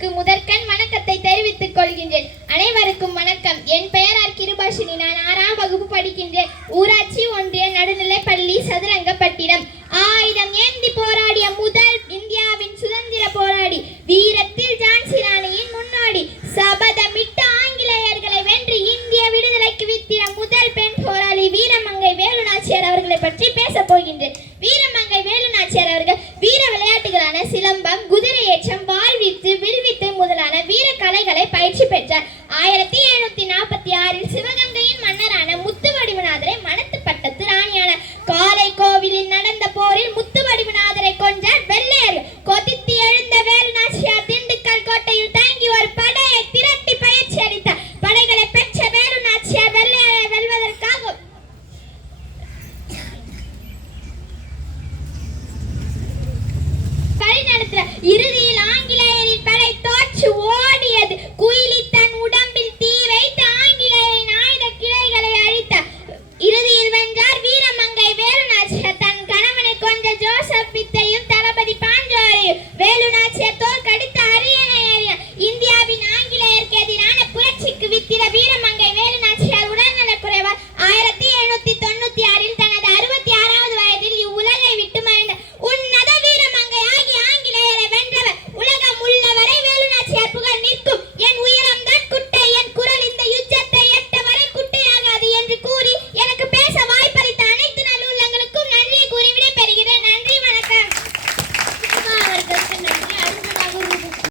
குழுவிற்கு முதற்கண் வணக்கத்தை தெரிவித்துக் கொள்கின்றேன். அனைவருக்கும் வணக்கம். என் பெயர் ஆர் கிருபாஷினி. நான் 6ஆம் வகுப்பு படிக்கின்றேன். ஊராட்சி ஒன்றிய நடுநிலைப்பள்ளி சதுரங்கப்பட்டினம். ஆயுதம் ஏந்தி போராடிய முதல் இந்தியாவின் சுதந்திர போராடி, வீரத்தில் ஜான்சி ராணியின் முன்னோடி, சபதமிட்ட ஆங்கிலேயர்களை வென்று இந்திய விடுதலைக்கு வித்திட முதல் பெண் போராளி வீரமங்கை வேலு நாச்சியார் அவர்களை பற்றி பேசப் போகின்றேன். வீரமங்கை வேலு நாச்சியார் அவர்கள் வீர விளையாட்டுகளான சிலம்பம், குதிரை ஏற்றம், வாழ்வித்து, வில்வித்தை முதலான வீர கலைகளை பயிற்சி பெற்றார். 1746 சிவகங்கை